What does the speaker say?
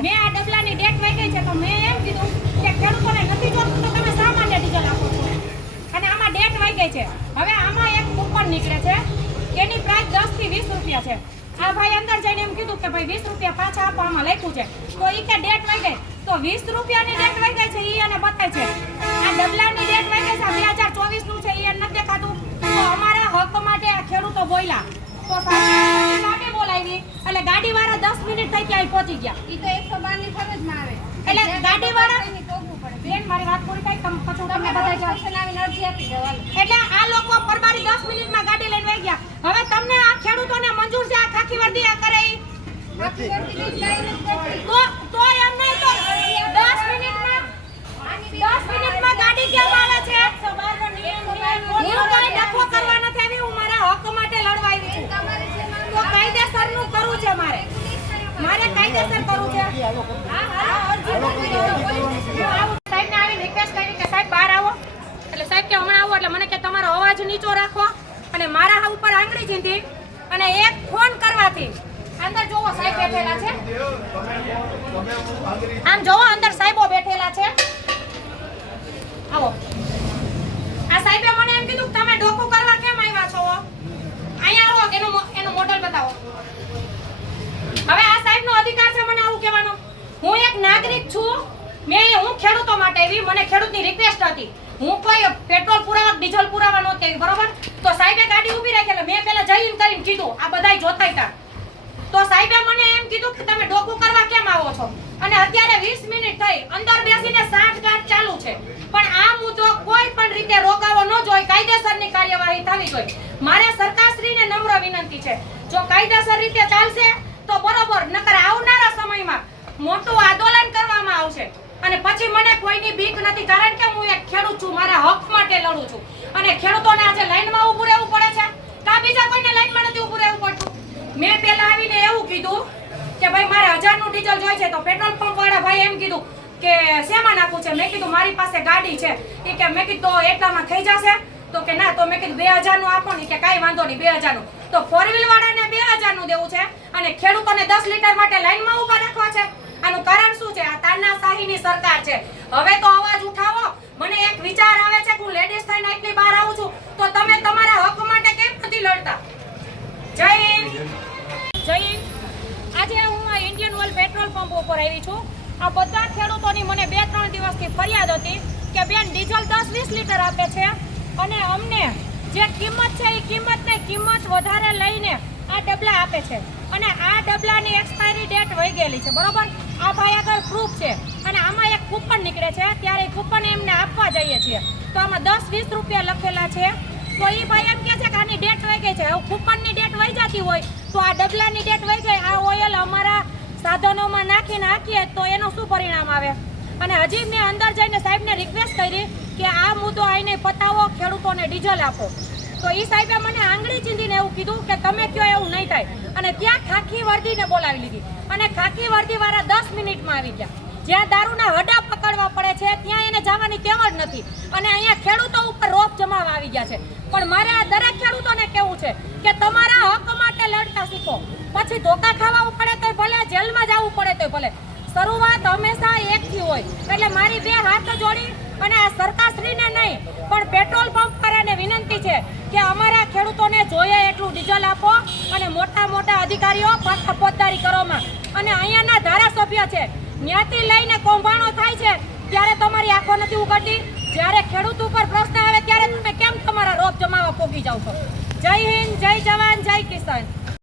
મેં આ ડબલાની ડેટ વહી ગઈ છે તો મેં એમ કીધું કે ખેડૂતોને નથી જોતું તો તમે શા માટે ડીઝલ આપો છો અને આમાં ડેટ વહી ગઈ છે હવે આમાં એક કૂપન નીકળે છે એની પ્રાઇસ 10 થી 20 રૂપિયા છે આ ભાઈ અંદર જઈને એમ કીધું કે ભાઈ 20 રૂપિયા પાછા આપો આમાં લખ્યું છે તો ઈ કે ડેટ વહી ગઈ તો 20 રૂપિયાની ડેટ વહી ગઈ છે ઈ અને બતાય છે આ ડબલાની ડેટ વહી ગઈ છે 2024 નું છે ઈ નથી દેખાતું તો અમારા હક માટે આ ખેડૂતો બોલ્યા તો સાહેબ બોલાવી એટલે ગાડીવાળા 10 મિનિટ થઈ ત્યાં પહોંચી ગયા ઈ તો 112 ની ફરજમાં આવે એટલે ગાડીવાળા એની ટોકવું પડે બેન મારી વાત પૂરી થઈ તમે પછી તમને બતાવી સ્ટેશન આવીને અરજી આપી દેવાની એટલે આ લોકો પરબારી 10 મિનિટમાં ગાડી લઈને વહી ગયા હવે તમને આ ખેડૂતોને મંજૂર છે આ ખાખી વર્દી આ કરે ઈ બાકી કરતી કઈ નથી તો એમ નહીં તો 10 મિનિટમાં ગાડી કેમ આવે છે 112 નો નિયમ હું કોઈ ડખો કરવા નથી આવી હું મારા હક માટે લડવા આવી છું તો કાયદેસરનું કરવું છે મારે કાયદેસર કરવું છે સાહેબને આવી રિક્વેસ્ટ કરી કે સાહેબ બહાર આવો એટલે સાહેબ કે હમણાં આવો એટલે મને કે તમારો અવાજ નીચો રાખો અને મારા ઉપર આંગળી ચીંધી અને એક ફોન કરવાથી અંદર જોવો સાહેબ બેઠેલા છે આમ જોવો અંદર સાહેબો બેઠેલા છે આવો આ સાહેબે મને એમ કીધું તમે ડોકું કરવા કેમ આવ્યા છો અહીંયા આવો એનું મોડલ બતાવો હવે આ સાહેબનો અધિકાર છે મને આવું કહેવાનો હું એક નાગરિક છું હું ખેડૂતો માટે આવી મને ખેડૂતની રિક્વેસ્ટ હતી હું કોઈ પેટ્રોલ પુરાવા ડીઝલ પુરાવા નહોતી આવી બરોબર તો સાહેબે ગાડી ઊભી રાખી એટલે મેં પહેલા જઈને કરીને કીધું આ બધાય જોતા હતા તો સાહેબે મને એમ કીધું કે તમે ડોકું કરવા કેમ આવો છો અને અત્યારે 20 મિનિટ થઈ અંદર બેસીને સાંઠગાંઠ ચાલુ છે પણ આ મુદ્દો કોઈ પણ રીતે રોકાવો ન જોઈએ કાયદેસરની કાર્યવાહી થવી જોઈએ મારે સરકારશ્રીને નમ્ર વિનંતી છે જો કાયદેસર રીતે ચાલશે તો બરોબર નકર આવનારા સમયમાં મોટું આંદોલન કરવામાં આવશે અને પછી મને કોઈની બીક નથી કારણ કે હું એક ખેડૂત છું મારા હક માટે લડું છું અને ખેડૂતોને આજે લાઈનમાં ઊભું રહેવું પડે છે કા બીજા કોઈને લાઈનમાં નથી ઊભું રહેવું પડતું મેં પહેલા આવીને એવું કીધું કે ભાઈ મારે 1000 નું ડીઝલ જોઈએ છે તો પેટ્રોલ પંપ વાળા ભાઈ એમ કીધું કે શેમાં નાખવું છે મેં કીધું મારી પાસે ગાડી છે એ કે મેં કીધું એટલામાં થઈ જશે તો કે ના તો મેં કીધું 2000 નું આપો ને કે કાંઈ વાંધો નહીં 2000 નું તો 4 વ્હીલ વાળાને 2000 નું દેવું છે અને ખેડૂતોને 10 લીટર માટે લાઈનમાં ઊભા રાખવા છે આનું કારણ શું છે આ તાનાશાહીની સરકાર છે હવે તો અવાજ ઉઠાવો મને એક વિચાર આવે છે કે હું લેડીઝ થઈને એટલી બહાર આવું છું તો તમે તમારા હક માટે કેમ નથી લડતા જય હિન્દ આજે હું આ ઇન્ડિયન ઓઇલ પેટ્રોલ પંપ ઉપર આવી છું આ બધા ખેડૂતોની મને 2-3 દિવસથી ફરિયાદ હતી કે બેન ડીઝલ 10-20 લીટર આપે છે અને અમને જે કિંમત છે એ કિંમત વધારે લઈને આ ડબલા આપે છે અને આ ડબલાની એક્સપાયરી ડેટ વહી ગયેલી છે બરોબર આ ભાઈ આગળ પ્રૂફ છે અને આમાં એક કૂપન નીકળે છે ત્યારે કૂપન એમને આપવા જઈએ છીએ તો આમાં 10-20 રૂપિયા લખેલા છે તો એ ભાઈ એમ કહે છે કે આની ડેટ વહી ગઈ છે હવે કૂપનની ડેટ વહી જતી હોય તો આ ડબલાની ડેટ વહી ગઈ આ ઓઇલ અમારા સાધનોમાં નાખીને હાકીએ તો એનું શું પરિણામ આવે અને હજી મેં અંદર જઈને સાહેબને રિક્વેસ્ટ કરી કે આ મુદ્દો આઈને પતાવો ખેડૂતોને ડીઝલ આપો તો એ સાહેબે મને આંગળી ચીંધીને એવું કીધું કે તમે કયો એવું નહીં થાય અને ત્યાં ખાખી વર્દીને બોલાવી લીધી અને ખાખી વર્દીવાળા 10 મિનિટમાં આવી ગયા જ્યાં દારૂના હડા પકડવા પડે છે ત્યાં એને જવાની ટેવ જ નથી અને અહીંયા ખેડૂતો ઉપર રોપ જમાવા આવી ગયા છે પણ મારે આ દરેક ખેડૂતોને કહેવું છે કે તમારા હક માટે લડતા શીખો પછી ધોકા ખાવા પડે તો ભલે જેલમાં જવું પડે તો ભલે શરૂઆત હંમેશા એકથી હોય એટલે મારી 2 હાથ જોડી અને આ સરકારશ્રીને નહીં પણ પેટ્રોલ પંપ વાળાને વિનંતી છે કે અમારા ખેડૂતોને જોઈએ એટલું ડીઝલ આપો અને મોટા અધિકારીઓ ફોજદારી કરવામાં અને અહીંયાના ધારાસભ્ય છે ત્યાંથી લઈને કૌભાંડો થાય છે ત્યારે તમારી આંખો નથી ઉઘડતી જ્યારે ખેડૂત ઉપર પ્રશ્ન આવે ત્યારે તમે કેમ તમારા રોપ જમાવા પોગી જાવ છો જય હિન્દ જય જવાન જય કિસાન